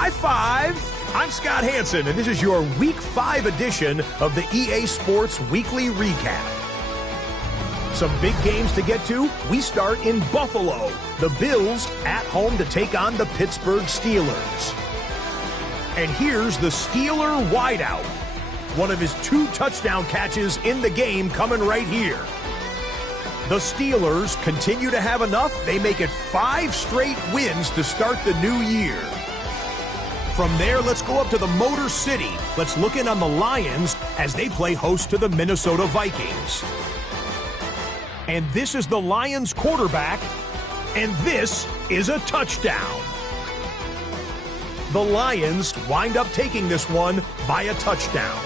High five! I'm Scott Hansen, and this is your Week 5 edition of the EA Sports Weekly Recap. Some big games to get to. We start in Buffalo. The Bills at home to take on the Pittsburgh Steelers. And here's the Steeler wideout. One of his 2 touchdown catches in the game coming right here. The Steelers continue to have enough. They make it 5 straight wins to start the new year. From there, let's go up to the Motor City. Let's look in on the Lions as they play host to the Minnesota Vikings. And this is the Lions quarterback, and this is a touchdown. The Lions wind up taking this one by a touchdown.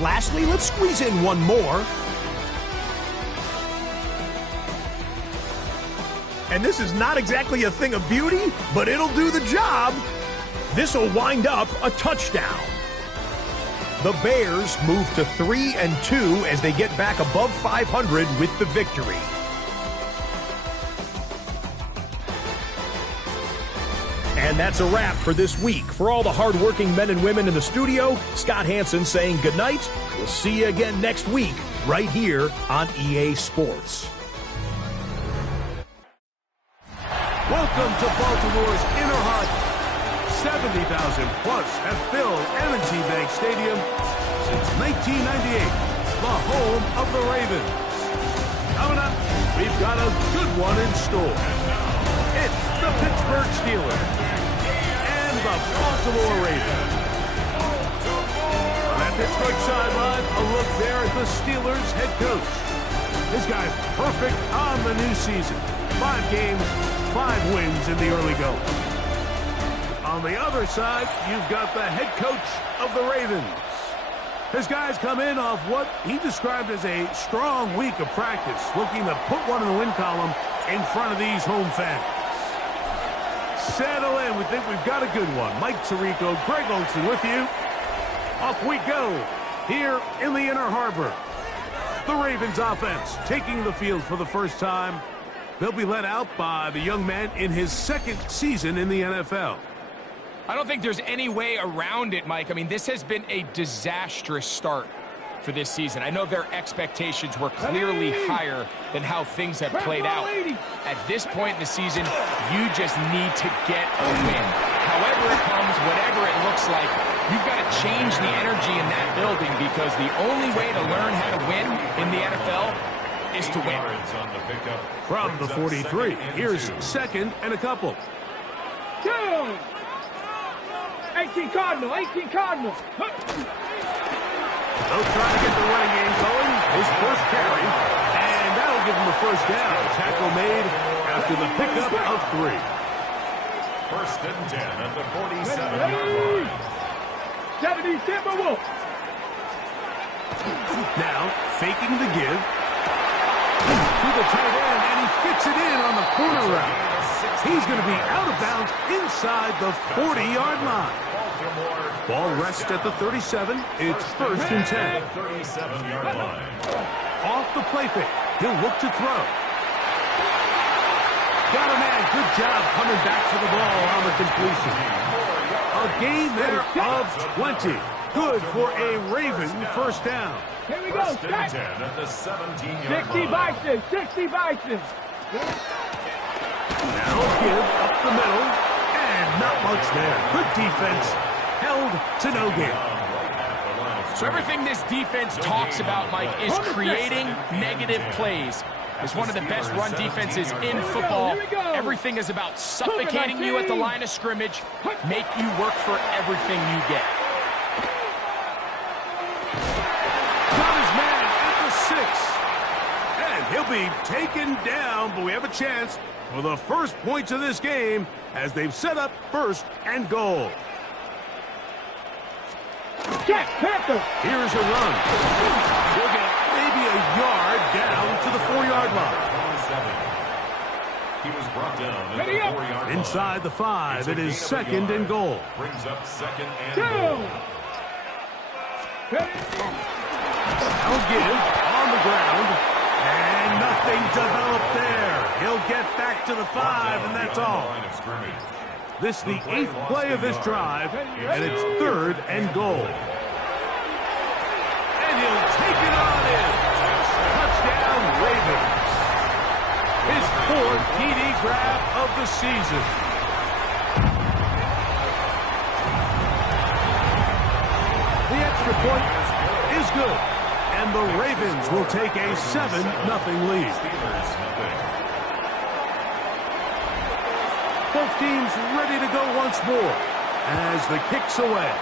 Lastly, let's squeeze in one more. And this is not exactly a thing of beauty, but it'll do the job. This will wind up a touchdown. The Bears move to 3-2 as they get back above 500 with the victory. And that's a wrap for this week. For all the hardworking men and women in the studio, Scott Hansen saying goodnight. We'll see you again next week right here on EA Sports. Welcome to Baltimore's Inner Harbor. 70,000 plus have filled M&T Bank Stadium since 1998, the home of the Ravens. Coming up, we've got a good one in store. It's the Pittsburgh Steelers and the Baltimore Ravens. On that Pittsburgh sideline, a look there at the Steelers head coach. This guy's perfect on the new season. 5 games, 5 wins in the early going. On the other side, you've got the head coach of the Ravens. His guys come in off what he described as a strong week of practice, looking to put one in the win column in front of these home fans. Settle in. We think we've got a good one. Mike Tirico, Greg Olsen with you. Off we go here in the Inner Harbor. The Ravens offense taking the field for the first time. They'll be led out by the young man in his 2nd season in the NFL. I don't think there's any way around it, Mike. I mean, this has been a disastrous start for this season. I know their expectations were clearly higher than how things have played out. At this point in the season, you just need to get a win. However it comes, whatever it looks like, you've got to change the energy in that building because the only way to learn how to win in the NFL is to win. From the 43, here's 2nd and a couple. 18 Cardinal, 18 Cardinal. They'll try to get the running game going. His first carry, and that'll give him a first down. Tackle made after the pickup of 3. 1st and 10 at the 47-yard line. 70 Timberwolves. Now, faking the give. To the tight end, and he fits it in on the corner route. He's going to be out of bounds inside the 40-yard line. Ball rests at the 37. It's 1st and 10. 37-yard line. Off the play fake. He'll look to throw. Got a man. Good job coming back for the ball on the completion. A gain there of 20. Good for a Raven first down. Here we go. 1st and 10 at the 17-yard 60 line. Bison, 60 Bison. Now give up the middle, and not much there. Good defense, held to no gain. So everything this defense talks about, Mike, is creating negative plays. It's one of the best run defenses in football. Everything is about suffocating you at the line of scrimmage, make you work for everything you get. Got his man at the 6. And he'll be taken down, but we have a chance for the first points of this game as they've set up 1st and goal. Check, Panther. Here's a run. He'll get maybe a yard down to the 4-yard line. He was brought down at the 4-yard line. Inside the 5, it is 2nd and goal. Brings up 2nd and 2. goal. I'll give on the ground, and nothing developed there. Get back to the 5, and that's all. This is the 8th play of this drive, and it's 3rd and goal. And he'll take it on in. Touchdown, Ravens. His 4th TD grab of the season. The extra point is good, and the Ravens will take a 7-0 lead. Both teams ready to go once more as the kick's away.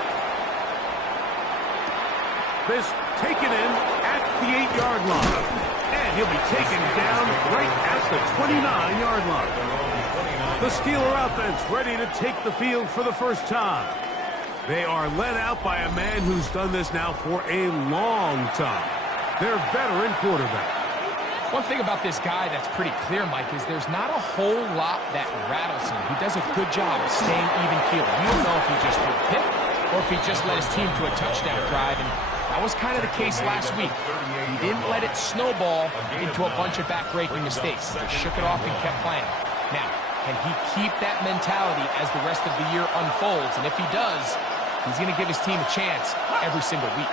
This taken in at the 8-yard line. And he'll be taken down right at the 29-yard line. The Steeler offense ready to take the field for the first time. They are led out by a man who's done this now for a long time. Their veteran quarterback. One thing about this guy that's pretty clear, Mike, is there's not a whole lot that rattles him. He does a good job of staying even-keeled. You don't know if he just threw a pick or if he just led his team to a touchdown drive, and that was kind of the case last week. He didn't let it snowball into a bunch of back-breaking mistakes. He just shook it off and kept playing. Now, can he keep that mentality as the rest of the year unfolds? And if he does, he's going to give his team a chance every single week.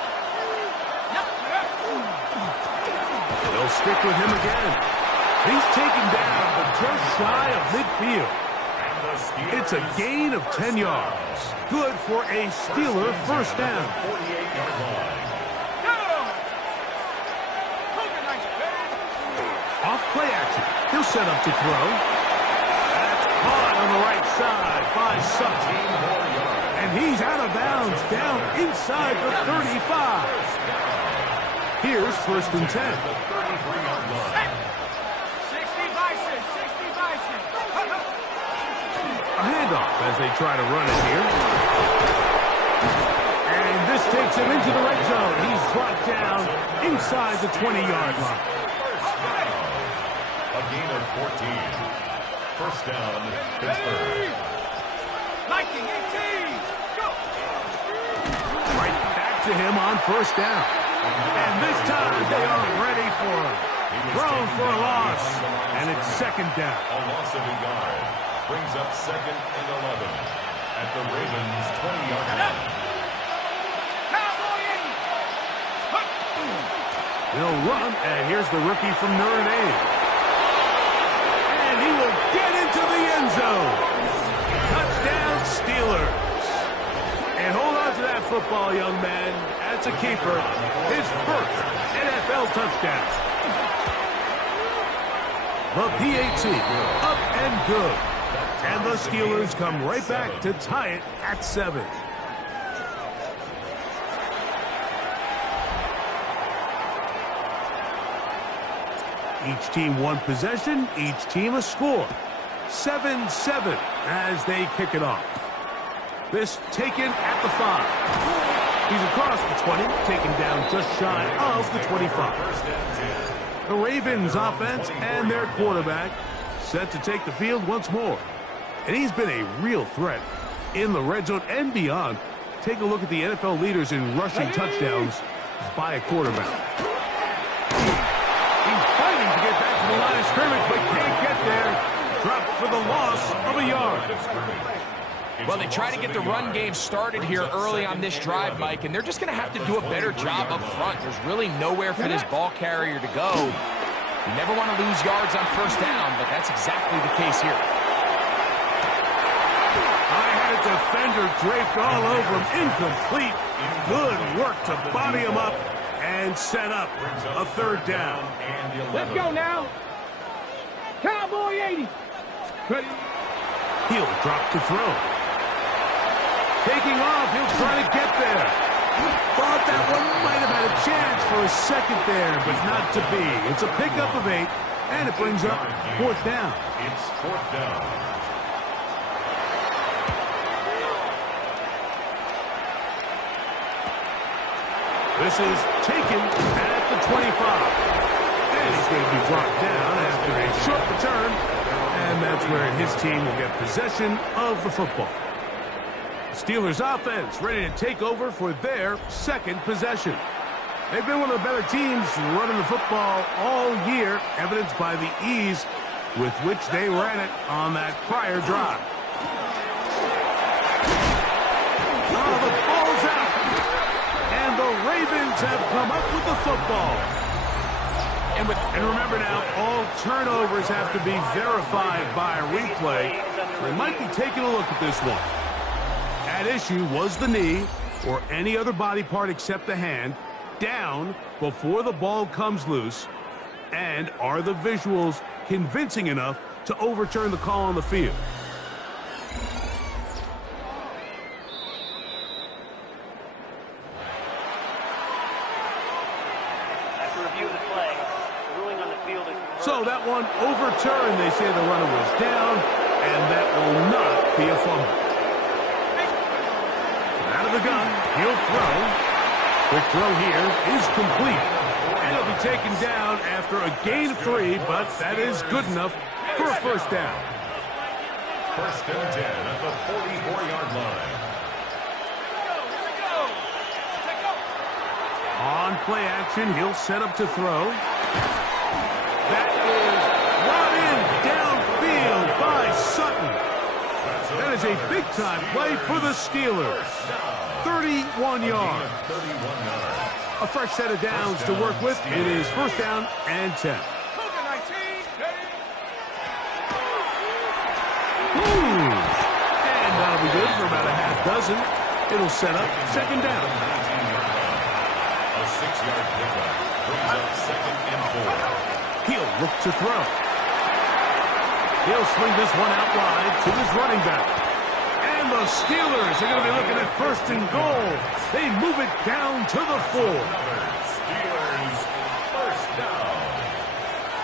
They'll stick with him again. He's taken down, but just shy of midfield. It's a gain of 10 yards. Good for a Steeler first down. Off play action. He'll set up to throw. That's caught on the right side by Sutton. And he's out of bounds down inside the 35. Here's 1st and 10. 60 Bison, 60 Bison. A handoff as they try to run it here. And this takes him into the red zone. He's brought down inside the 20-yard line. A gain of 14. First down, Pittsburgh. 19, 18, go! Right back to him on first down. And this time they are ready for him. Thrown for a loss. And it's 2nd down. A loss of a yard. Brings up 2nd and 11 at the Ravens' 20-yard line. They'll run, and here's the rookie from Notre Dame. And he will get into the end zone. Touchdown, Steelers. And hold on to that football, young man. That's a keeper. His first NFL touchdown. The PAT, up and good. And the Steelers come right back to tie it at 7. Each team one possession, each team a score. 7-7 as they kick it off. This taken at the 5. He's across the 20, taken down just shy of the 25. The Ravens offense and their quarterback set to take the field once more. And he's been a real threat in the red zone and beyond. Take a look at the NFL leaders in rushing touchdowns by a quarterback. He's fighting to get back to the line of scrimmage, but can't get there. Dropped for the loss of a yard. Well, they try to get the run game started here early on this drive, Mike, and they're just going to have to do a better job up front. There's really nowhere for this ball carrier to go. You never want to lose yards on first down, but that's exactly the case here. I had a defender draped all over him. Incomplete. Good work to body him up and set up a 3rd down. Let's go now. Cowboy 80. Ready? He'll drop to throw. Taking off, he'll try to get there. Thought that one might have had a chance for a second there, but not to be. It's a pickup of 8, and it brings up 4th down. It's 4th down. This is taken at the 25. And he's going to be brought down after a short return, and that's where his team will get possession of the football. Steelers offense ready to take over for their 2nd possession. They've been one of the better teams running the football all year, evidenced by the ease with which they ran it on that prior drive. Oh, the ball's out. And the Ravens have come up with the football. And remember now, all turnovers have to be verified by a replay. So they might be taking a look at this one. At issue was the knee, or any other body part except the hand, down before the ball comes loose. And are the visuals convincing enough to overturn the call on the field? So that one overturned. They say the runner was down, and that will not be a fumble. Out of the gun, he'll throw. Quick throw here is complete. And he'll be taken down after a gain of 3, but that is good enough for a first down. First and 10 at the 44-yard line. On play action, he'll set up to throw. That is brought in downfield by Sutton. That is a big-time play for the Steelers. 31 yards. A fresh set of downs to work with. It is first down and 10. Ooh. And that'll be good for about a half dozen. It'll set up second down. A 6-yard pickup brings up second and 4. He'll look to throw. He'll swing this one out wide to his running back. And the Steelers are going to be looking at first and goal. They move it down to the 4. Steelers first down.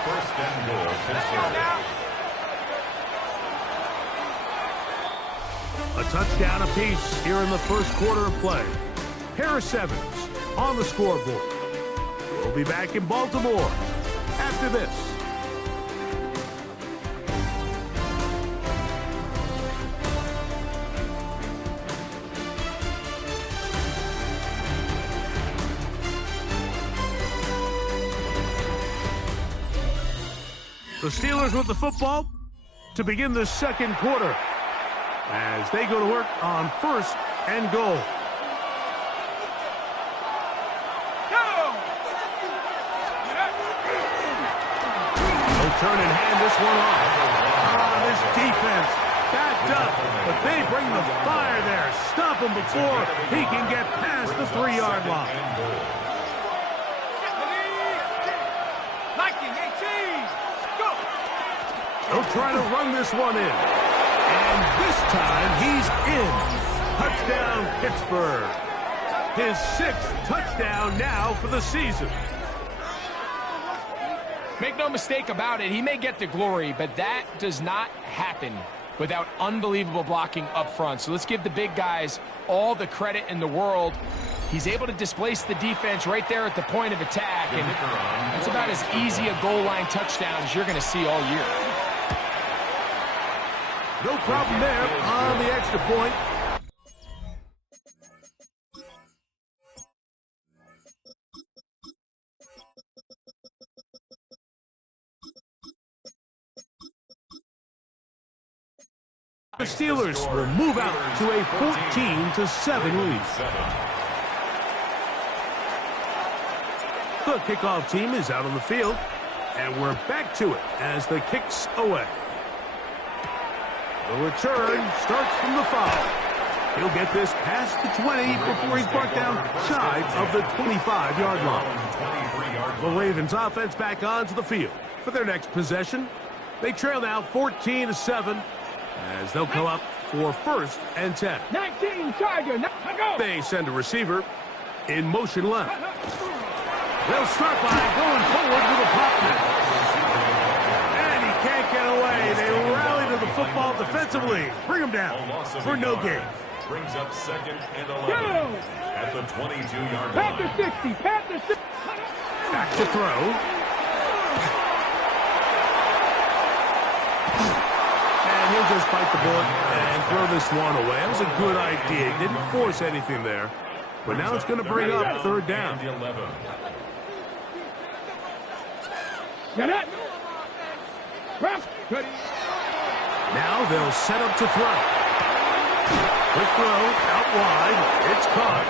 First and goal, Pittsburgh. A touchdown apiece here in the first quarter of play. Harris Evans on the scoreboard. We'll be back in Baltimore after this. The Steelers with the football to begin the second quarter as they go to work on first and goal. Turn and hand this one off. This defense backed up, but they bring the fire there. Stop him before he can get past the 3-yard line. They'll try to run this one in. And this time he's in. Touchdown, Pittsburgh. His 6th touchdown now for the season. Make no mistake about it, he may get the glory, but that does not happen without unbelievable blocking up front. So let's give the big guys all the credit in the world. He's able to displace the defense right there at the point of attack, and that's about as easy a goal line touchdown as you're going to see all year. No problem there on the extra point. The Steelers will move out to a 14-7 lead. The kickoff team is out on the field, and we're back to it as the kick's away. The return starts from the 5. He'll get this past the 20 before he's brought down shy of the 25-yard line. The Ravens offense back onto the field for their next possession. They trail now 14-7 as they'll come up for first and 10. 19 Tiger, go! They send a receiver in motion left. They'll start by going forward with a pop pass. And he can't get away. They rally to the football defensively. Bring him down for no gain. Brings up second and 11 at the 22-yard line. Panther 60, Panther 60. Back to throw. And he'll just bite the bullet and throw this one away. That was a good idea. He didn't force anything there. But now it's going to bring up third down. Get it. Press. Now they'll set up to throw. Quick throw out wide. It's caught.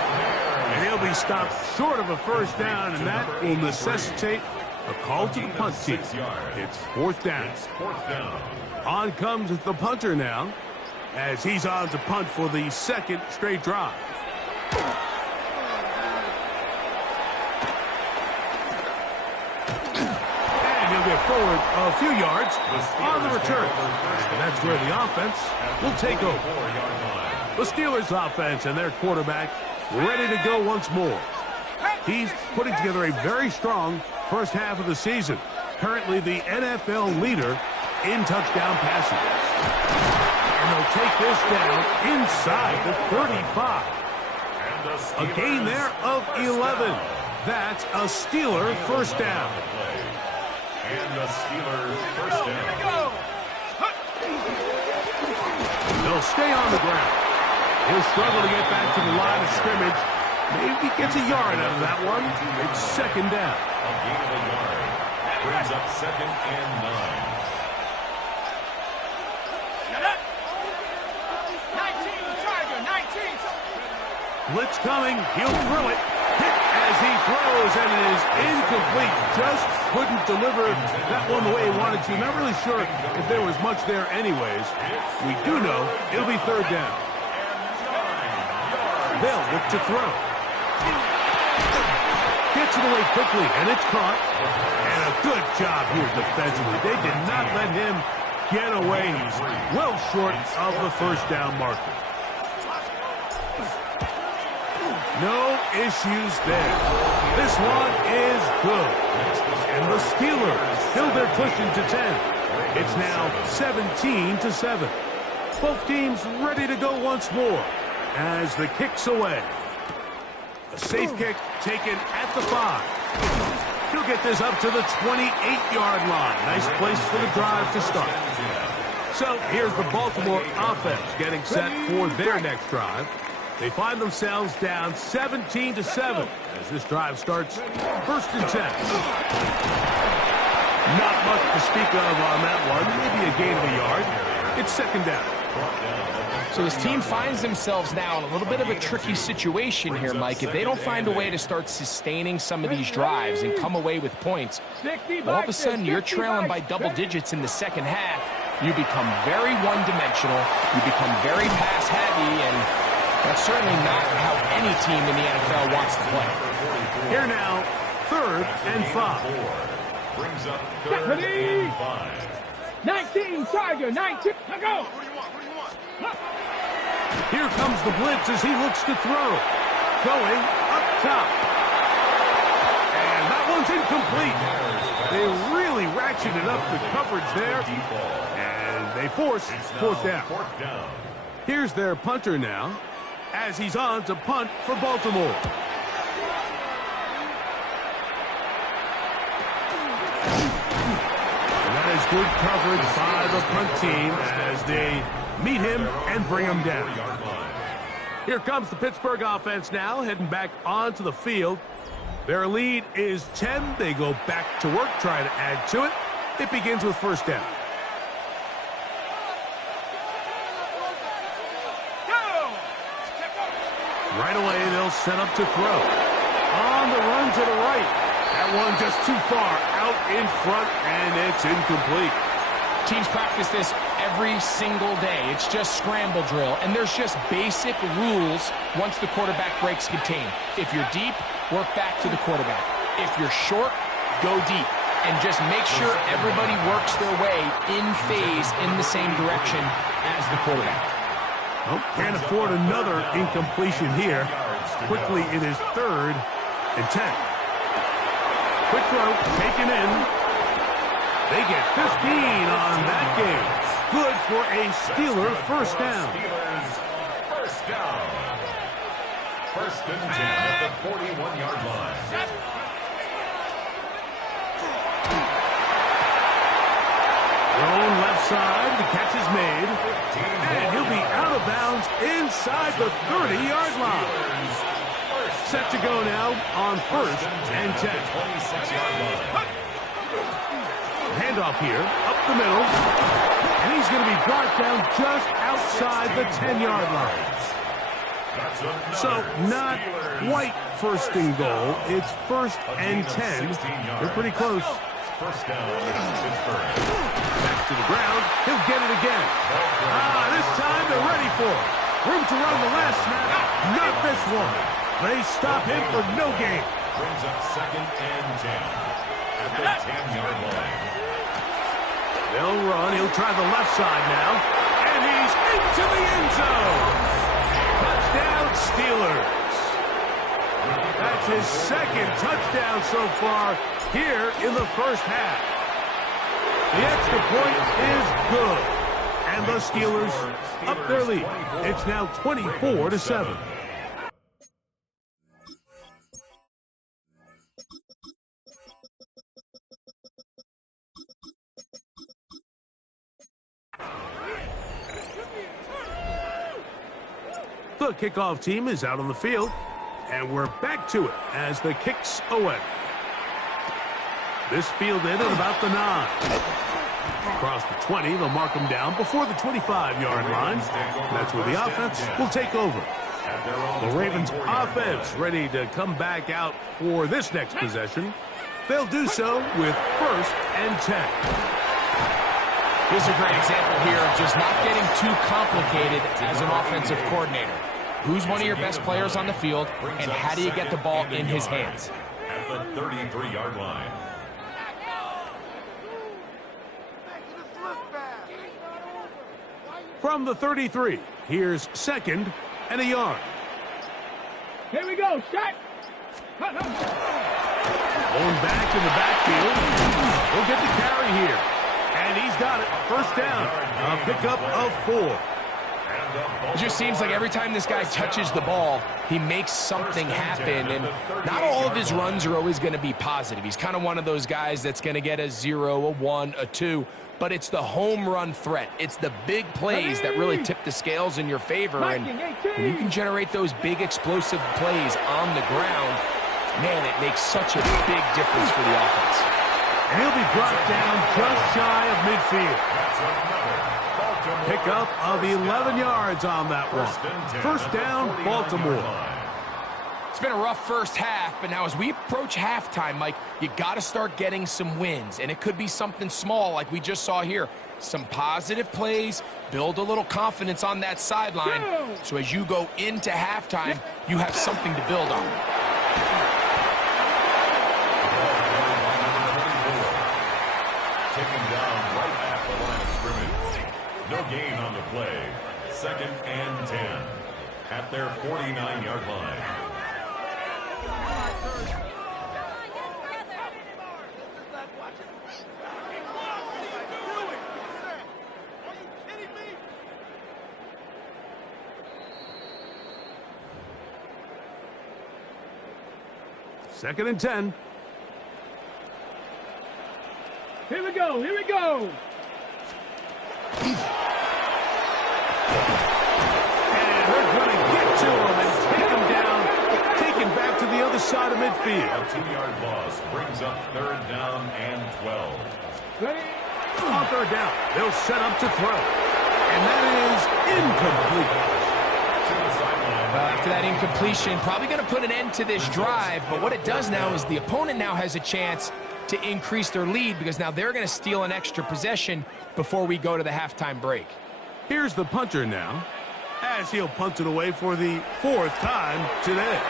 And he'll be stopped short of a first down, and that will necessitate a call to the punt team. It's fourth down. On comes the punter now, as he's on to punt for the second straight drive. And he'll get forward a few yards on the return. And that's where the offense will take over. The Steelers offense and their quarterback ready to go once more. He's putting together a very strong first half of the season. Currently the NFL leader in touchdown passes. And they'll take this down inside the 35. A gain there of 11. That's a Steeler first down. And the Steelers first down. They'll stay on the ground. He'll struggle to get back to the line of scrimmage. Maybe gets a yard out of that one. It's second down. A gain of a yard. Brings up second and 9. Blitz coming. He'll throw it. Hit as he throws, and it is incomplete. Just couldn't deliver that one the way he wanted to. Not really sure if there was much there anyways. We do know it'll be third down. They'll look to throw. Gets it away quickly, and it's caught. And a good job here defensively. They did not let him get away. He's well short of the first down marker. No issues there. This one is good. And the Steelers fill their cushion to 10. It's now 17-7. Both teams ready to go once more as the kick's away. A safe kick taken at the 5. He'll get this up to the 28-yard line. Nice place for the drive to start. So here's the Baltimore offense getting set for their next drive. They find themselves down 17-7 as this drive starts first and 10. Not much to speak of on that one. Maybe a gain of a yard. It's second down. So this team finds themselves now in a little bit of a tricky situation here, Mike. If they don't find a way to start sustaining some of these drives and come away with points, all of a sudden you're trailing by double digits in the second half. You become very one-dimensional. You become very pass-heavy, and that's certainly not how any team in the NFL wants to play. Here now, third and 5. Brings up third and 5. 19, Tiger, 19. Now go. Here comes the blitz as he looks to throw. Going up top. And that one's incomplete. They really ratcheted up the coverage there. And they force fourth down. Here's their punter now, as he's on to punt for Baltimore. And that is good coverage by the punt team as they meet him and bring him down. Here comes the Pittsburgh offense now, heading back onto the field. Their lead is 10. They go back to work, try to add to it. It begins with first down. Right away, they'll set up to throw. On the run to the right. That one just too far out in front, and it's incomplete. Teams practice this every single day. It's just scramble drill, and there's just basic rules once the quarterback breaks contain. If you're deep, work back to the quarterback. If you're short, go deep. And just make sure everybody works their way in phase in the same direction as the quarterback. Oh, can't afford another incompletion here. Quickly, it is third and 10. Quick throw, taken in. They get 15 on that game. Good for a Steeler first down. First down. First and 10 at the 41-yard line. Thrown left side, the catch is made. And he'll be out of bounds inside the 30-yard line. Set to go now on first and 10. 26-yard line. Handoff here, up the the middle. And he's going to be brought down just outside the 10-yard line. So not quite first and goal. It's first and 10. They're pretty close. First down, Pittsburgh. Back to the ground. He'll get it again. This time they're ready for it. Room to run the last snap. Not this one. They stop him for no gain. Brings up second and 10 at the 10-yard line. They'll run. He'll try the left side now. And he's into the end zone. Touchdown, Steelers. That's his second touchdown so far here in the first half. The extra point is good. And the Steelers up their lead. It's now 24-7. The kickoff team is out on the field, and we're back to it as the kick's away. This fielded at about the 9. Across the 20, they'll mark them down before the 25-yard line. That's where the offense will take over. The Ravens offense ready to come back out for this next possession. They'll do so with first and 10. Here's a great example here of just not getting too complicated as an offensive coordinator. Who's one of your best players on the field, and how do you get the ball in his hands? At the 33-yard line. From the 33, here's second and a yard. Here we go, shot. Going back in the backfield. We'll get the carry here. And he's got it. First down. A pickup of 4. It just seems like every time this guy touches the ball, he makes something happen. And not all of his runs are always going to be positive. He's kind of one of those guys that's going to get a 0, a 1, a 2. But it's the home run threat. It's the big plays that really tip the scales in your favor. And when you can generate those big explosive plays on the ground, man, it makes such a big difference for the offense. And he'll be brought down just shy of midfield. Pickup of 11 yards on that one. First down, Baltimore. It's been a rough first half, but now as we approach halftime, Mike, you got to start getting some wins. And it could be something small like we just saw here. Some positive plays, build a little confidence on that sideline. So as you go into halftime, you have something to build on. Taken down right at the line of scrimmage. No gain on the play. Second and 10 at their 49-yard line. Second and 10. Here we go, here we go. And they're going to get to him and take him down, taken back to the other side of midfield. A 2-yard loss brings up third down and 12. Ready? On third down, they'll set up to throw. And that is incomplete. Well, after that incompletion, probably going to put an end to this drive. But what it does now is the opponent now has a chance to increase their lead because now they're going to steal an extra possession before we go to the halftime break. Here's the punter now, as he'll punt it away for the 4th time today.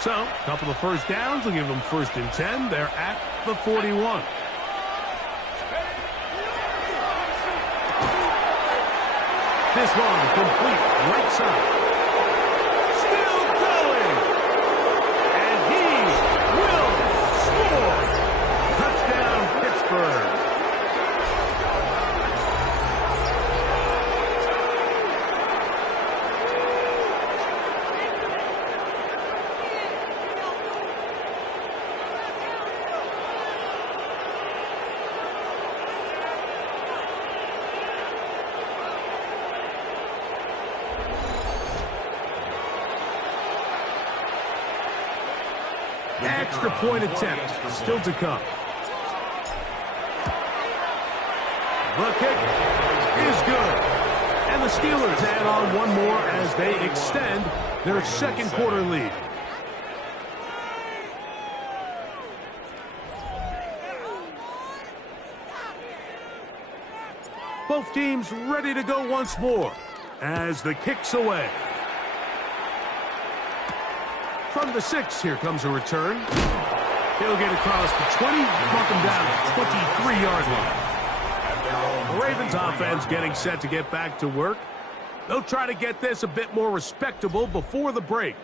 So, a couple of first downs will give them first and 10. They're at the 41. This one complete right side. Still going. And he will score. Touchdown, Pittsburgh. Extra point attempt still to come. The kick is good. And the Steelers add on one more as they extend their second quarter lead. Both teams ready to go once more as the kick's away. From the 6, here comes a return. He'll get across the 20, knock him down at the 23-yard line. The Ravens offense getting set to get back to work. They'll try to get this a bit more respectable before the break.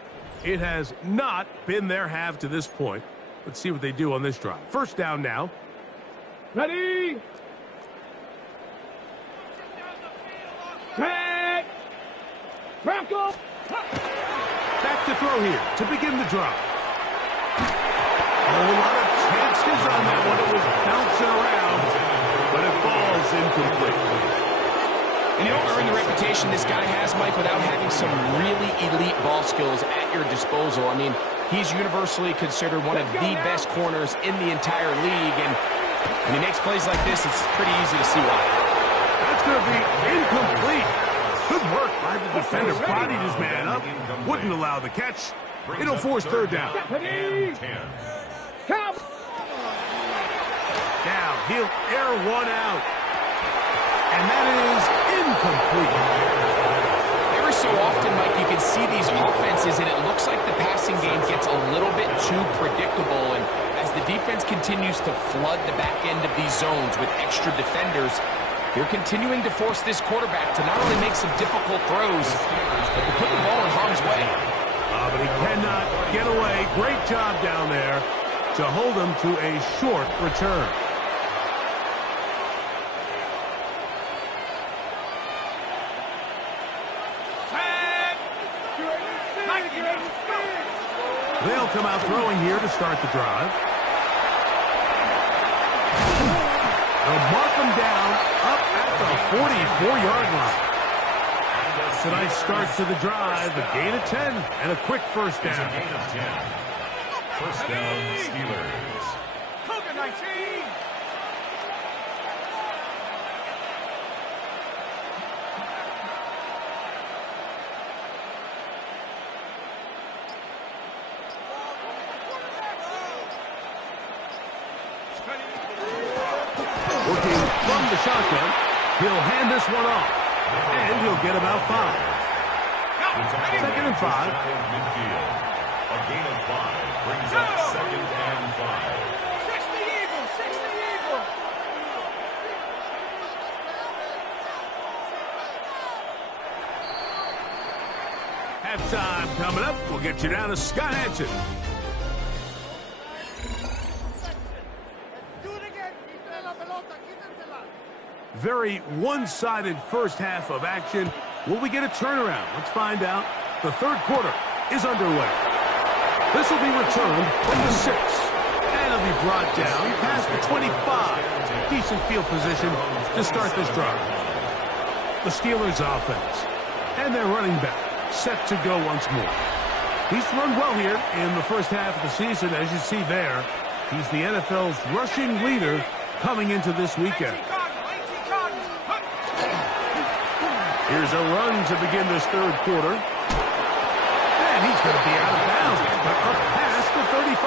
It has not been their half to this point. Let's see what they do on this drive. First down now. Ready? Set. Back up. Back to throw here to begin the drive. A lot of chances on that one. It was bouncing around, but it falls incomplete. And you don't earn the reputation this guy has, Mike, without having some really elite ball skills at your disposal. I mean, he's universally considered one of the best corners in the entire league, and when he makes plays like this, it's pretty easy to see why. That's going to be incomplete. Good work by the defender. Bodied his man up. Wouldn't allow the catch. It'll force third down. Come. Now he'll air one out. And that is incomplete. Every so often, Mike, you can see these offenses, and it looks like the passing game gets a little bit too predictable. And as the defense continues to flood the back end of these zones with extra defenders, they're continuing to force this quarterback to not only make some difficult throws, but to put the ball in harm's way. But he cannot get away. Great job down there to hold him to a short return. They'll come out throwing here to start the drive. They'll mark them down up at the 44-yard line. It's a nice start to the drive, a gain of 10, and a quick first down. A gain of 10. First down, Steelers. Cougar 19. Working from the shotgun, he'll hand this one off, and he'll get about 5. Second and 5. Midfield. A gain of 5 brings up second and 5. 60 Eagles. 60 Eagles. Halftime coming up. We'll get you down to Scott Hansen. Very one-sided first half of action. Will we get a turnaround? Let's find out. The third quarter is underway. This will be returned from the 6. And it'll be brought down past the 25. Decent field position to start this drive. The Steelers offense and their running back set to go once more. He's run well here in the first half of the season. As you see there, he's the NFL's rushing leader coming into this weekend. Here's a run to begin this third quarter. And he's going to be out of bounds, but up past the 35.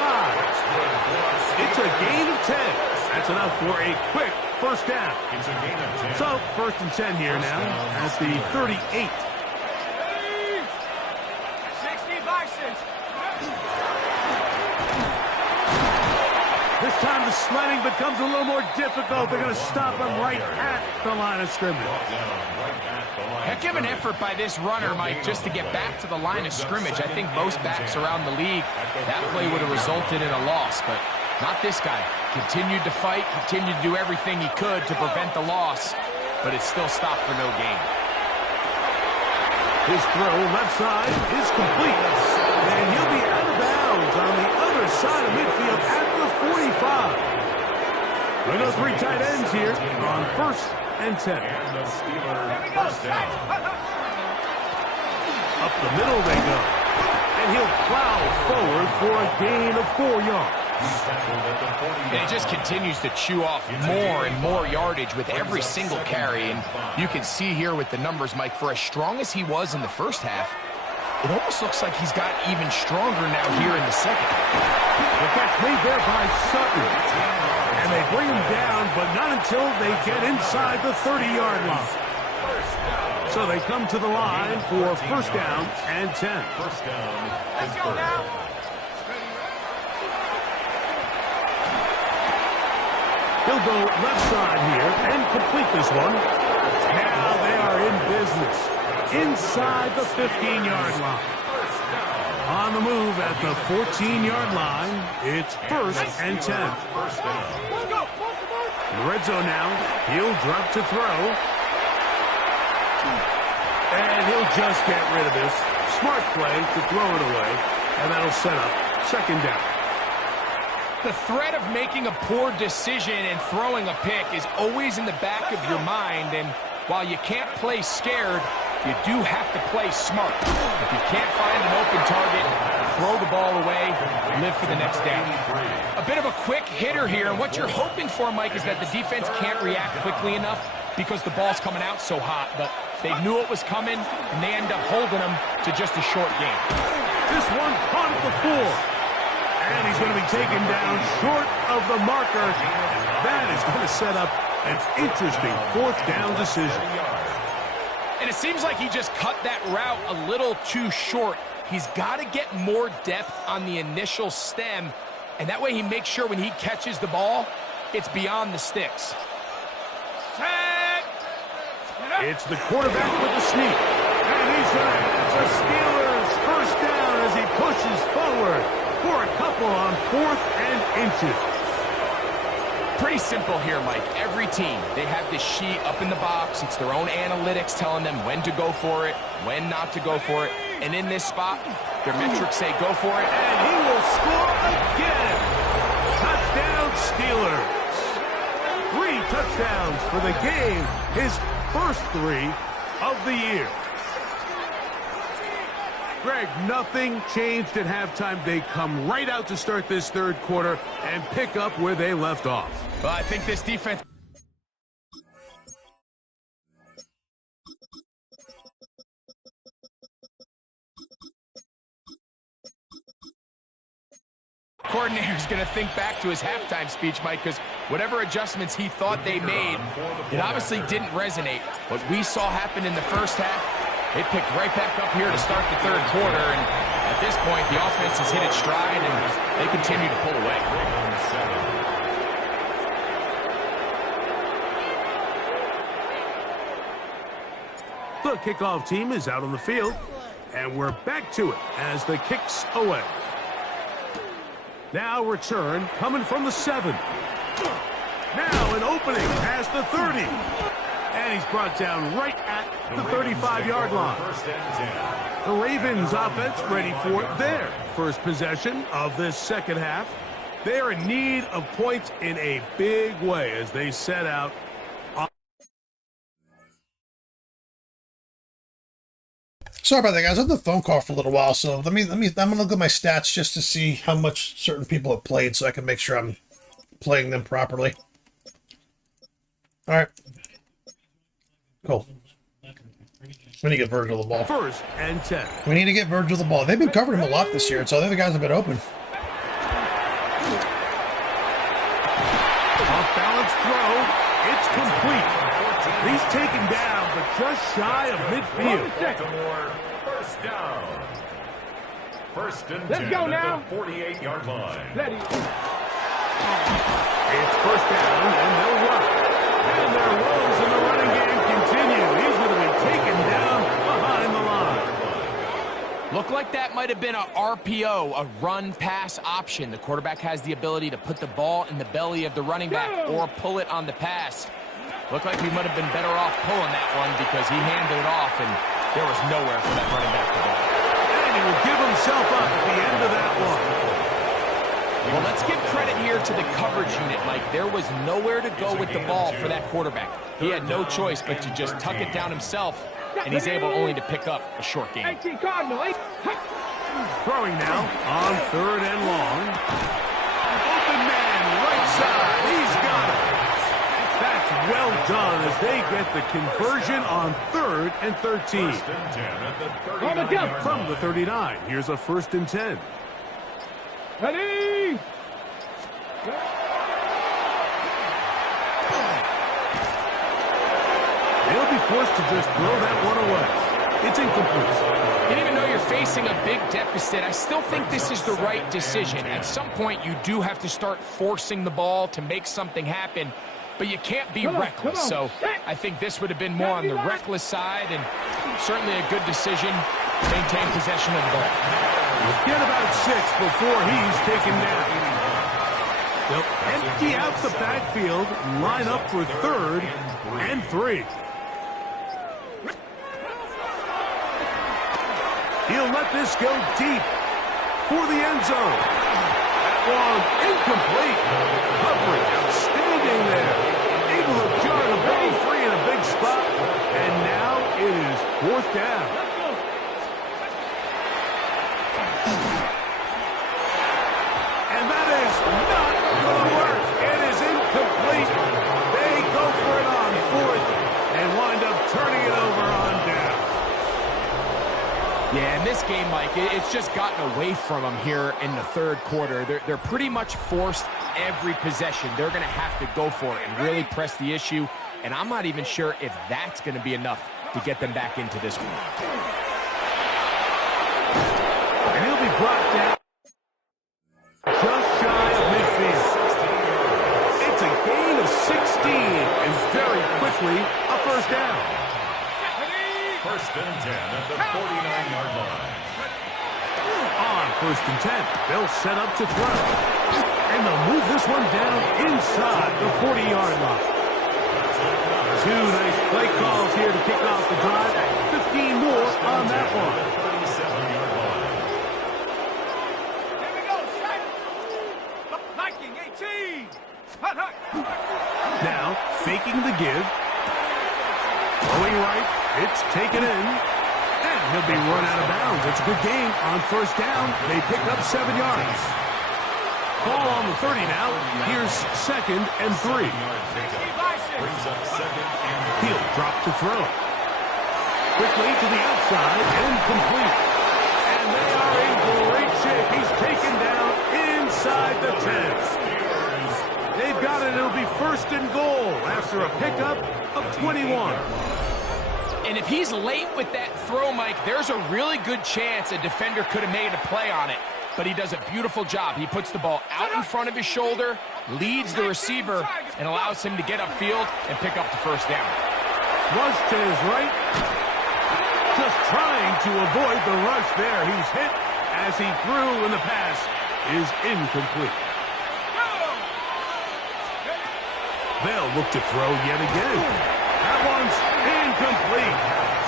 It's a gain of 10. That's enough for a quick first down. It's a gain of 10. So, first and 10 here now at the 38. 60 Bisons. This time the sledding becomes a little more difficult. They're going to stop him right at the line of scrimmage. Heck of an effort by this runner, Mike, just to get back to the line of scrimmage. I think most backs around the league, that play would have resulted in a loss, but not this guy. Continued to fight, continued to do everything he could to prevent the loss, but it still stopped for no gain. His throw left side is complete, and he'll be out of bounds on the other side of midfield at the 45. We go 3 tight ends here on first and 10. And the Steelers first down. Up the middle they go. And he'll plow forward for a gain of 4 yards. And he just continues to chew off more and more yardage with every single carry. And you can see here with the numbers, Mike, for as strong as he was in the first half, it almost looks like he's got even stronger now here in the second. The catch made there by Sutton. And they bring him down, but not until they get inside the 30-yard line. So they come to the line for first down and 10. First down, Let's go now. He'll go left side here and complete this one. Now they are in business inside the 15-yard line. On the move at the 14-yard line, it's first and 10. Let's go. In the red zone now, he'll drop to throw. And he'll just get rid of this. Smart play to throw it away, and that'll set up second down. The threat of making a poor decision and throwing a pick is always in the back of your mind, and while you can't play scared, you do have to play smart. If you can't find an open target, throw the ball away, live for the next down. A bit of a quick hitter here, and what you're hoping for, Mike, is that the defense can't react quickly enough because the ball's coming out so hot, but they knew it was coming, and they end up holding them to just a short game. This one caught at the 4. And he's going to be taken down short of the marker. That is going to set up an interesting fourth down decision. And it seems like he just cut that route a little too short. He's got to get more depth on the initial stem, and that way he makes sure when he catches the ball, it's beyond the sticks. It's the quarterback with the sneak. And he's going to have the Steelers first down as he pushes forward for a couple on 4th and inches. Pretty simple here, Mike. Every team, they have this sheet up in the box. It's their own analytics telling them when to go for it, when not to go for it. And in this spot, their metrics say go for it. And he will score again. Touchdown, Steelers. 3 touchdowns for the game. His first 3 of the year. Greg, nothing changed at halftime. They come right out to start this third quarter and pick up where they left off. Well, I think this defense... coordinator's going to think back to his halftime speech, Mike, because whatever adjustments he thought they made, it obviously didn't resonate. What we saw happen in the first half, they picked right back up here to start the third quarter, and at this point, the offense has hit its stride, and they continue to pull away. The kickoff team is out on the field, and we're back to it as the kick's away. Now return coming from the 7. Now an opening past the 30. And he's brought down right at the 35-yard line. The Ravens offense ready for their first possession of this second half. They're in need of points in a big way as they set out. Sorry about that, guys. I had the phone call for a little while, so I'm gonna look at my stats just to see how much certain people have played, so I can make sure I'm playing them properly. All right, cool. We need to get Virgil the ball. First and 10. We need to get Virgil the ball. They've been covering him a lot this year, so the other guys have been open. Off balance throw. It's complete. He's taken down, but just shy of midfield. First down. First and 10 Let's go now. at the 48-yard line. It's first down, and they'll run. And their woes in the running game continue. He's going to be taken down behind the line. Looked like that might have been a RPO, a run-pass option. The quarterback has the ability to put the ball in the belly of the running back or pull it on the pass. Looked like we might have been better off pulling that one because he handed it off, and there was nowhere for that running back to go. And he will give himself up at the end of that one. Well, let's give credit here to the coverage unit, Mike. There was nowhere to go with the ball for that quarterback. He had no choice but to just tuck it down himself, and he's able only to pick up a short game. 18 Cardinal. Throwing now on 3rd and long. Open man, right side. He's got it. That's well done as they get the conversion on 3rd and 13. First and 10 at the 39-yard From line. the 39, here's a 1st and 10. Ready? They'll be forced to just throw that one away. It's incomplete. And even though you're facing a big deficit, I still think this is the right decision. At some point, you do have to start forcing the ball to make something happen, but you can't be reckless. So I think this would have been more on the reckless side, and certainly a good decision to maintain possession of the ball. Get about 6 before he's taken down. They'll empty out the backfield, line up for 3rd and 3. He'll let this go deep for the end zone. That one incomplete. Coverage outstanding there. Able to jar the ball free in a big spot. And now it is 4th down. And that is not going to work. It is incomplete. They go for it on 4th and wind up turning it over on down. Yeah, in this game, Mike, it's just gotten away from them here in the 3rd quarter. They're pretty much forced every possession. They're going to have to go for it and really press the issue, and I'm not even sure if that's going to be enough to get them back into this one. And he'll be brought down just shy of midfield. It's a gain of 16, and very quickly, a 1st down. First and 10 at the 49-yard line. On 1st and 10, they'll set up to throw. And they'll move this one down inside the 40-yard line. 2 nice play calls here to kick off the drive. 15 more on that one. 37-yard line. Here we go, set. Viking 18. Hut, hut. Now, faking the give. Going right, it's taken in. And he'll be run out of bounds. It's a good game on 1st down. They pick up 7 yards. Ball on the 30 now. Here's 2nd and 3. Brings up 2nd and 3. He'll drop to throw. Quickly to the outside and complete. And they are in great shape. He's taken down inside the 10. They've got it. It'll be 1st and goal after a pickup of 21. And if he's late with that throw, Mike, there's a really good chance a defender could have made a play on it. But he does a beautiful job. He puts the ball out in front of his shoulder, leads the receiver, and allows him to get upfield and pick up the 1st down. Flush to his right. Just trying to avoid the rush there. He's hit as he threw, and the pass is incomplete. They'll look to throw yet again. That one's incomplete.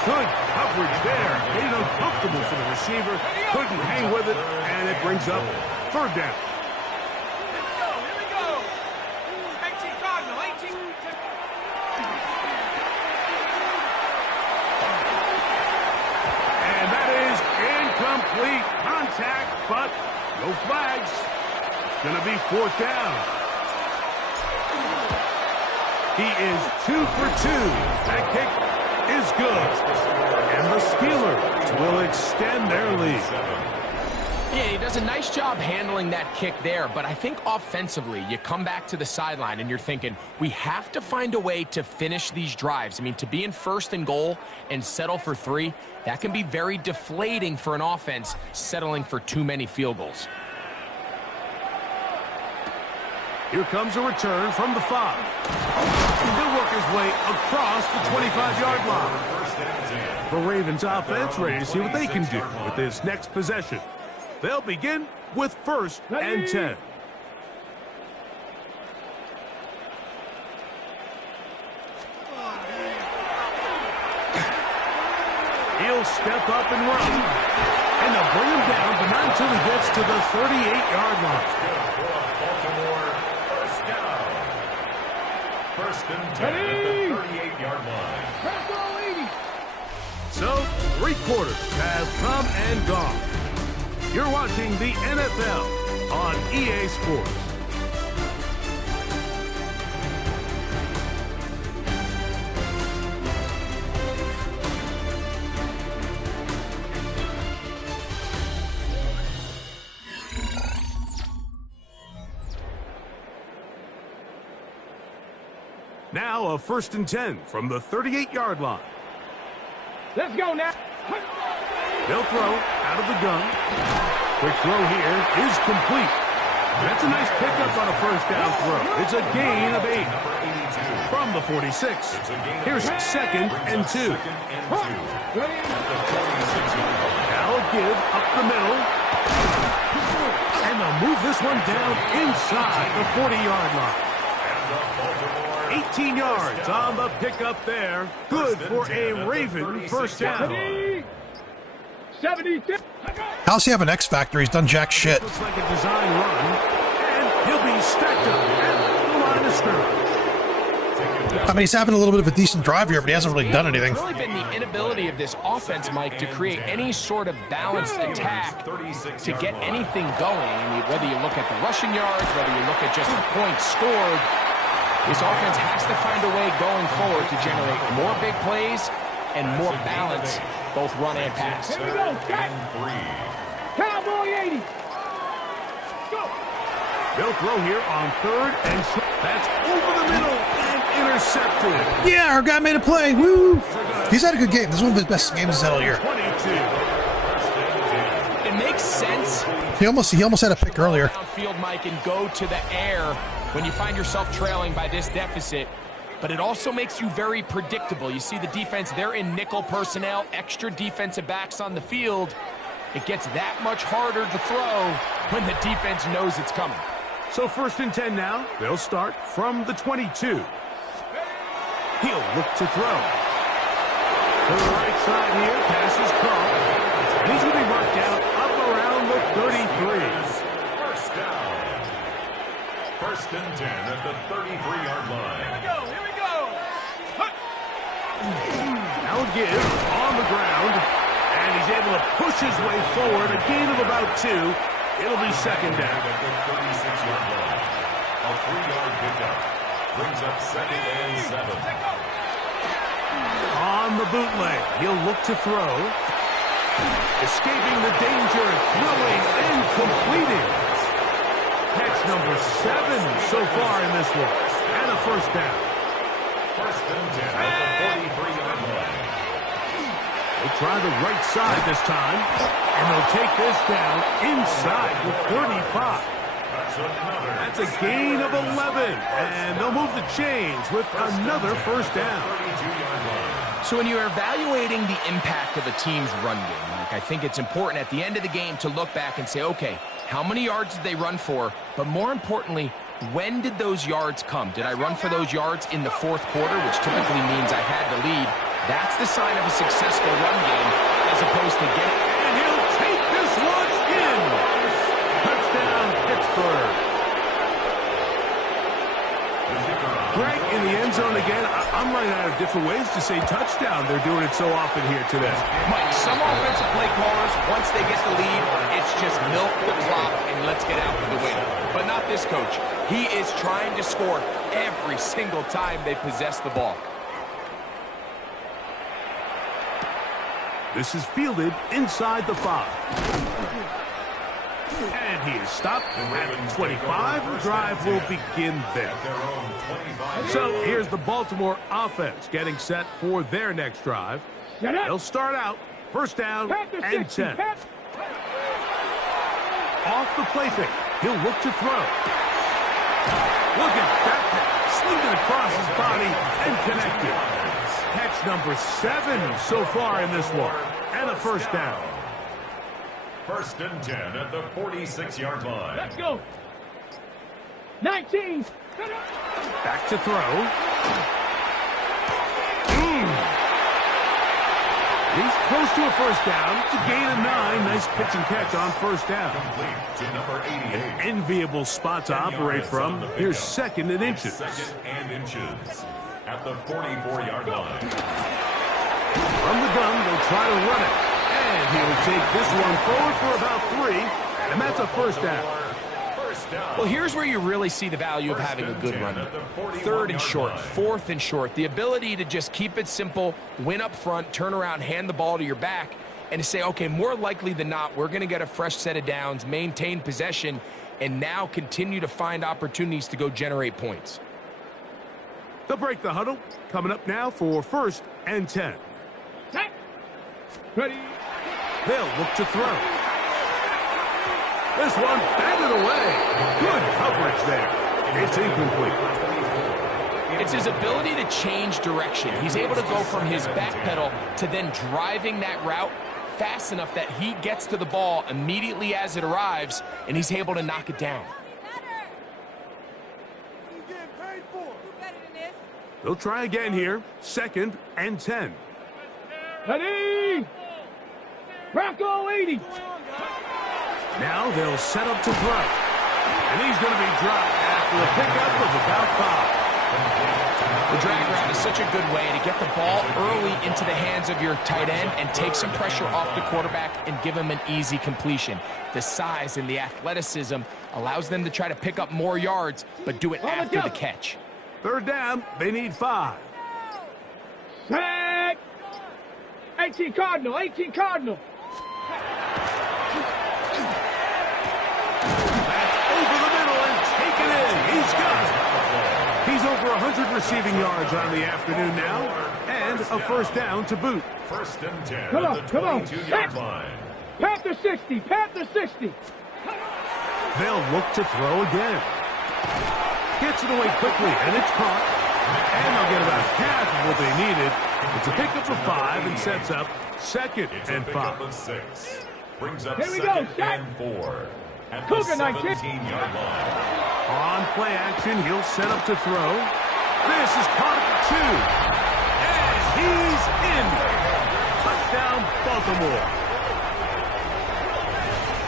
Good coverage there. Made it uncomfortable for the receiver. Couldn't hang with it, and it brings up 3rd down. Here we go. 18 Cardinal, 18. And that is incomplete. Contact, but no flags. It's going to be 4th down. He is 2 for 2. That kick is good. And the Steelers will extend their lead. Yeah, he does a nice job handling that kick there, but I think offensively, you come back to the sideline and you're thinking, we have to find a way to finish these drives. I mean, to be in 1st and goal and settle for 3, that can be very deflating for an offense settling for too many field goals. Here comes a return from the 5. He'll work his way across the 25-yard line. The Ravens offense ready to see what they can do with this next possession. They'll begin with 1st and 10. He'll step up and run. And they'll bring him down, but not until he gets to the 38-yard line. Baltimore, 1st down. 1st and 10 at the 38-yard line. So, 3 quarters have come and gone. You're watching the NFL on EA Sports. Now a 1st and 10 from the 38-yard line. Let's go now. They'll throw out of the gun. Quick throw here is complete. That's a nice pickup on a 1st down throw. It's a gain of 8 from the 46. Here's 2nd and 2. Now a give up the middle. And they'll move this one down inside the 40-yard line. 18 yards on the pickup there. Good for a Raven 1st down. 72. How's he have an X Factor? He's done jack shit. Looks like a design run, and he'll be stacked up at the line of scrimmage. I mean, he's having a little bit of a decent drive here, but he hasn't really done anything. It's really been the inability of this offense, Mike, to create any sort of balanced attack to get anything going. I mean, whether you look at the rushing yards, whether you look at just the points scored, this offense has to find a way going forward to generate more big plays and more balance, both run and pass. Here we go. Cowboy 80. Go. They'll throw here on 3rd and short. That's over the middle and intercepted. Yeah, our guy made a play. Woo! He's had a good game. This is one of his best games all year. 22. It makes sense. He almost had a pick earlier. Downfield, Mike, and go to the air when you find yourself trailing by this deficit. But it also makes you very predictable. You see the defense, they're in nickel personnel, extra defensive backs on the field. It gets that much harder to throw when the defense knows it's coming. So 1st and 10 now. They'll start from the 22. He'll look to throw. To the right side here, pass is caught. And he's going to be marked down up around the 33. 1st down. 1st and 10 at the 33-yard line. Here we go. Now a give on the ground. And he's able to push his way forward. A gain of about 2. It'll be 2nd down. At the 36-yard line. A 3-yard pickup. Brings up 2nd and 7. On the bootleg, he'll look to throw. Escaping the danger, throwing and completing. Catch number 7 so far in this one. And a 1st down. 1st and 10 at the 43-yard line. They'll try the right side this time. And they'll take this down inside the 35. That's a gain of 11. And they'll move the chains with another 1st down. 32-yard line. So when you're evaluating the impact of a team's run game, Mike, I think it's important at the end of the game to look back and say, okay, how many yards did they run for? But more importantly, when did those yards come? Did I run for those yards in the 4th quarter, which typically means I had the lead? That's the sign of a successful run game as opposed to getting... And he'll take this one in. Touchdown, Pittsburgh. Greg in the end zone again. I'm running out of different ways to say touchdown. They're doing it so often here today. Mike, some offensive play callers, once they get the lead, it's just milk the clock and let's get out with the win. But not this coach. He is trying to score every single time they possess the ball. This is fielded inside the 5. And he is stopped at 25. The drive will begin there. So here's the Baltimore offense getting set for their next drive. They'll start out 1st down and 10. Off the play fake. He'll look to throw. Look at that pass. Slinging across his body and connected. Catch number 7 so far in this one. And a 1st down. 1st and 10 at the 46-yard line. Let's go. 19. Back to throw. He's close to a 1st down. It's a gain of 9. Nice pitch and catch on 1st down. Complete to number 88. An enviable spot to operate from. Here's 2nd and inches. 2nd and inches at the 44-yard line. From the gun, they'll try to run it. And he'll take this one forward for about 3, and that's a first down. Well, here's where you really see the value of having a good run. 3rd and short, 4th and short. The ability to just keep it simple, win up front, turn around, hand the ball to your back, and to say, okay, more likely than not, we're going to get a fresh set of downs, maintain possession, and now continue to find opportunities to go generate points. They'll break the huddle. Coming up now for 1st and 10. Ready. They'll look to throw. This one batted away. Good coverage there. It's incomplete. It's his ability to change direction. He's able to go from his back pedal to then driving that route fast enough that he gets to the ball immediately as it arrives, and he's able to knock it down. They'll try again here. 2nd and 10. Ready. Rocco 80. Now they'll set up to throw. And he's going to be dropped after a pickup of about 5. The drag route is such a good way to get the ball early into the hands of your tight end and take some pressure off the quarterback and give him an easy completion. The size and the athleticism allows them to try to pick up more yards, but do it after the catch. 3rd down, they need 5. Set. 18 Cardinal, 18 Cardinal. That's over the middle and taken in. He's got it. He's over 100 receiving yards on the afternoon now, and a first down to boot. 1st and 10 Come on, at the come on. 22-yard line. Panther 60, Panther 60. They'll look to throw again. Gets it away quickly, and it's caught. And they'll get about half of what they needed. It's a pickup of 5 and sets up 2nd It's and a pickup 5. of 6. Brings up Here we 2nd go, set. and 4 at the Cougar 19. 17-yard line. On play action, he'll set up to throw. This is caught at the 2. And he's in. Touchdown, Baltimore.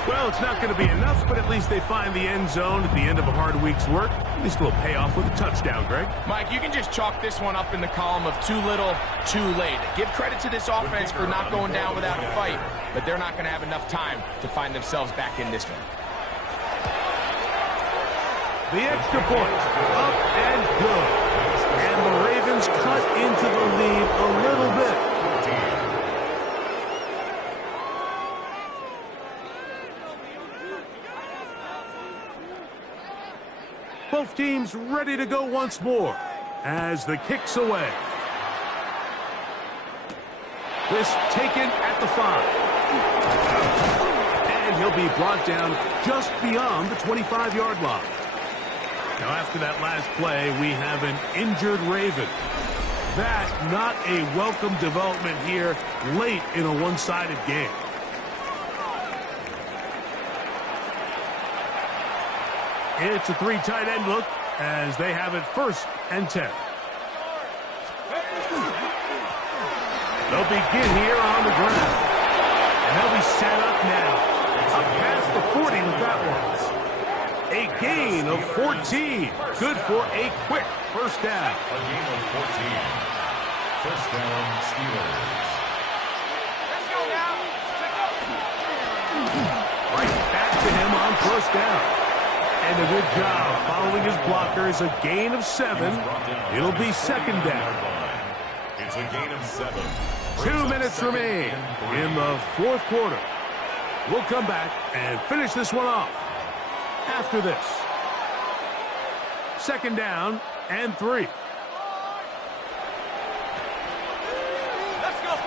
Well, it's not going to be enough, but at least they find the end zone at the end of a hard week's work. At least it'll pay off with a touchdown, Greg. Mike, you can just chalk this one up in the column of too little, too late. Give credit to this offense for not going down without a fight, but they're not going to have enough time to find themselves back in this one. The extra point, up and good. And the Ravens cut into the lead a little bit. Both teams ready to go once more as the kick's away. This taken at the 5. And he'll be brought down just beyond the 25-yard line. Now, after that last play, we have an injured Raven. That not a welcome development here late in a one-sided game. It's a 3 tight end look as they have it 1st and 10. They'll begin here on the ground. And they'll be set up now. Up past the 40 with that one. A gain of 14. Good for a quick first down. A gain of 14. First down, Steelers. Let's go now. Right back to him on first down. And a good job following his blockers. A gain of 7. It'll be 2nd down. It's a gain of 7. 2 minutes remain in the 4th quarter. We'll come back and finish this one off after this. 2nd down and 3. Let's go.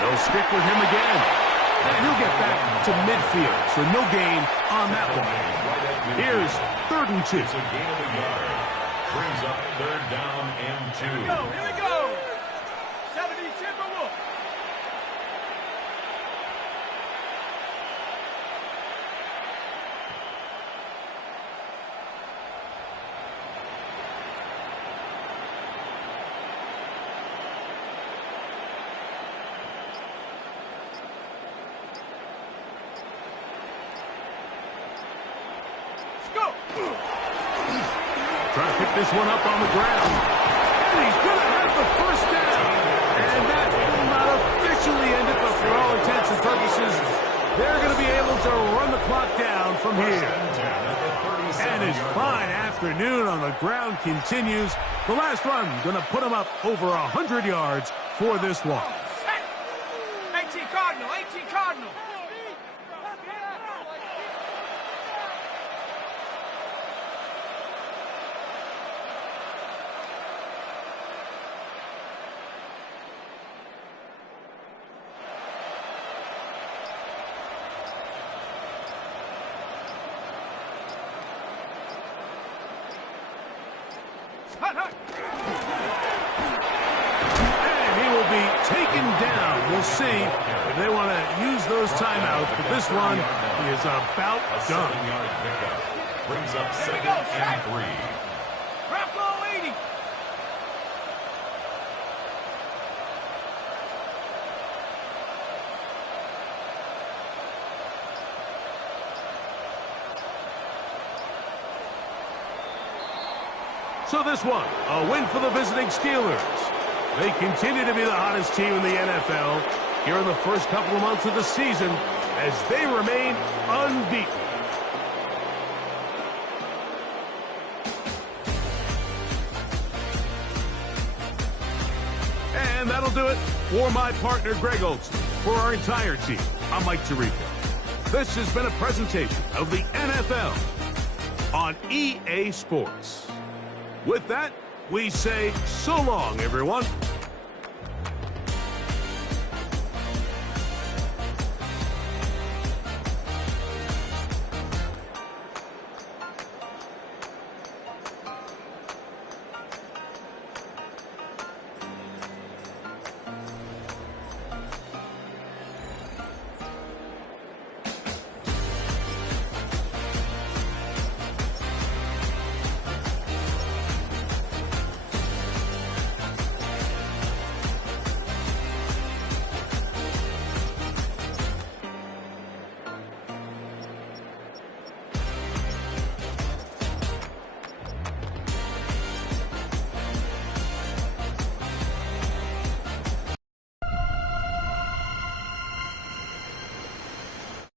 They'll stick with him again. And he'll get back to midfield, so no gain on that one. Here's 3rd and 2. It's a gain of a yard. Brings up 3rd down and 2. Here we go. 70 Timberwolves. Go. Trying to pick this one up on the ground. And he's going to have the first down. And that will not officially end it clock down from here. And his fine afternoon on the ground continues. The last run going to put him up over 100 yards for this one. 18 Cardinal, 18 Cardinal. And he will be taken down. We'll see if they want to use those timeouts, but this one is about done. 7-yard pickup brings up 2nd and 3. Bravo 80. So this one, a win for the visiting Steelers. They continue to be the hottest team in the NFL here in the first couple of months of the season as they remain unbeaten. And that'll do it for my partner, Greg Olson. For our entire team, I'm Mike Tirico. This has been a presentation of the NFL on EA Sports. With that, we say so long, everyone.